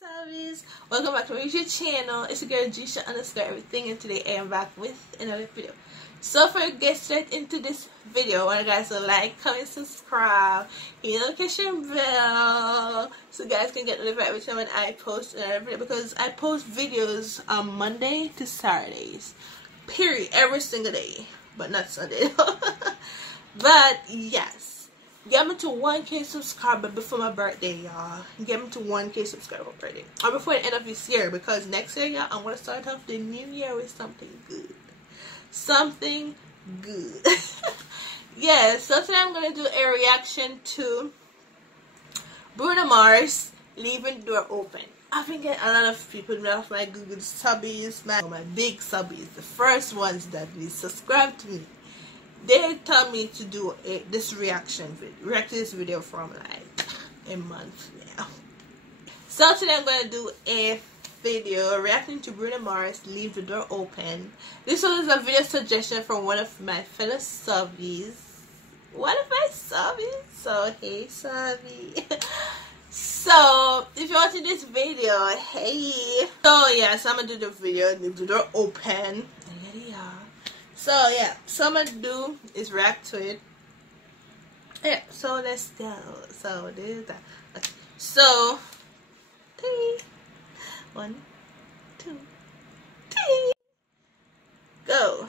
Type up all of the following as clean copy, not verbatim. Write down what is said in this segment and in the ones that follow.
Subbies, welcome back to my YouTube channel. It's your girl Gisha _ everything, and today I am back with another video. So before we get straight into this video, I want you guys to like, comment, subscribe, hit the notification bell so you guys can get notified every time when I post another video, because I post videos on Monday to Saturdays, period, every single day, but not Sunday. But yes, get me to 1K subscribers before my birthday, y'all. Get me to 1K subscribers for birthday, or before the end of this year, because next year, y'all, I'm gonna start off the new year with something good. Something good. Yeah, so today I'm gonna do a reaction to Bruno Mars, Leaving the Door Open. I've been getting a lot of people off my Google subbies, my big subbies, the first ones that really subscribe to me. They tell me to do this reaction video, react to this video from like a month now. So today I'm gonna do a video reacting to Bruno Mars, Leave the Door Open. This was a video suggestion from one of my fellow subbies. So hey subby. So if you're watching this video, hey. So yeah, so I'm gonna do the video, Leave the Door Open. So yeah, so I'm gonna do is react to it. Yeah, so let's go. So this that. Okay. So 3, 1, 2, 3, go.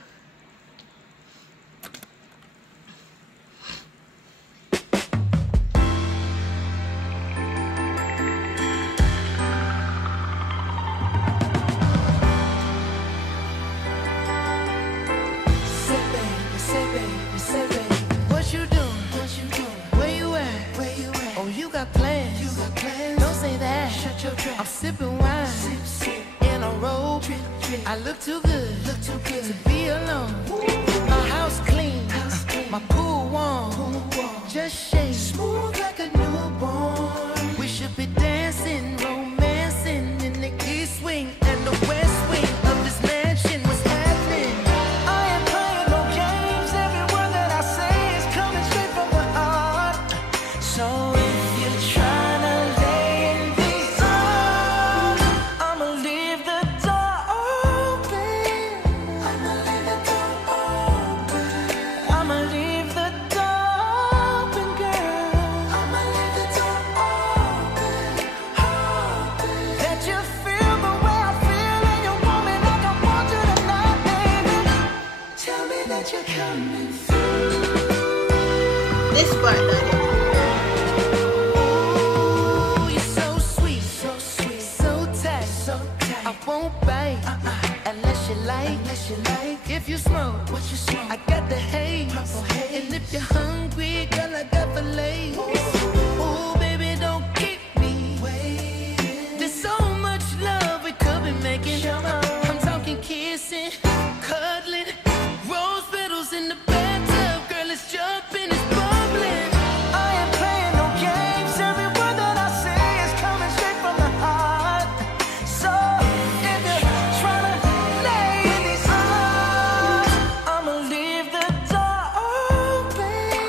I'm sipping wine in a robe. I look too good to be alone. My house clean, my pool warm. Just shake smooth like a newborn. We should be dancing, romancing in the east wing and the west wing of this mansion. What's happening? I ain't playing no games. Every word that I say is coming straight from the heart. So if you're trying to this part right here. Ooh, you're so sweet, so tight. I won't bite unless you like. If you smoke, I got the haze. And if you're hungry, girl, I got fillets. Ooh, baby, don't keep me waiting. There's so much love we could be making. I'm talking kissing, cuddling, rose petals in the bathtub. Girl, it's jumping, it's bubbling. I ain't playing no games. Every word that I say is coming straight from the heart. So if you're trying to lay in these arms, I'ma leave the door open.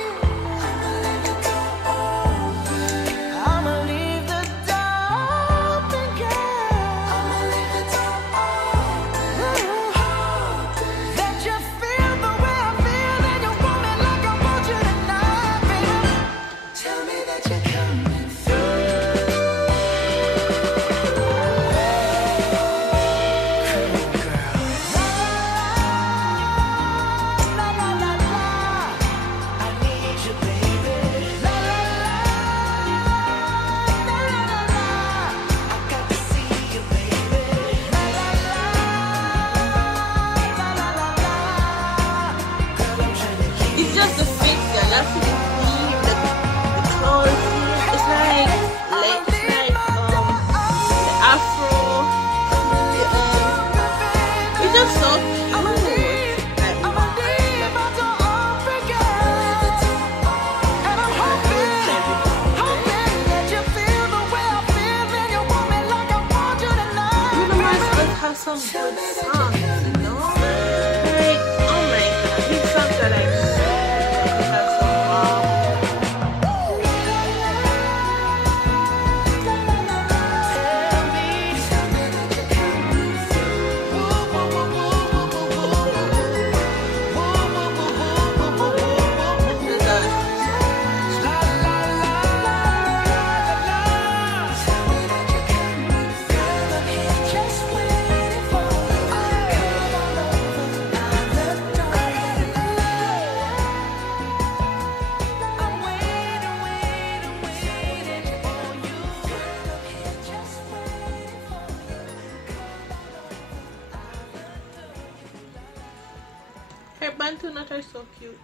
coconut are so cute.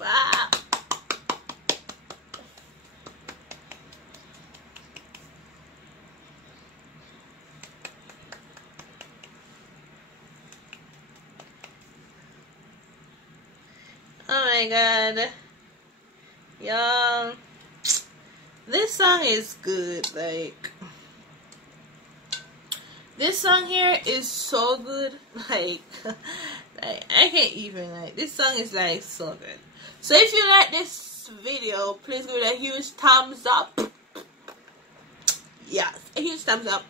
Wow. Oh my god. Y'all, this song is good. Like, this song here is so good. Like I can't even, like, this song is like so good. So if you like this video, please give it a huge thumbs up. Yes, a huge thumbs up.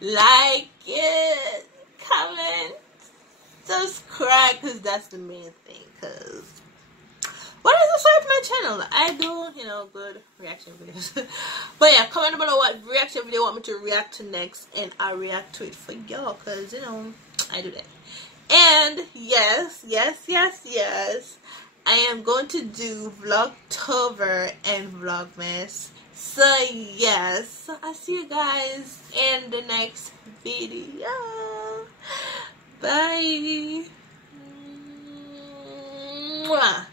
Like it, comment, subscribe, because that's the main thing. Because what is subscribe to my channel? I do, you know, good reaction videos. But yeah, comment below what reaction video you want me to react to next, and I'll react to it for y'all, because, you know, I do that. And yes, I am going to do Vlogtober and Vlogmas. So yes, I'll see you guys in the next video. Bye. Mwah.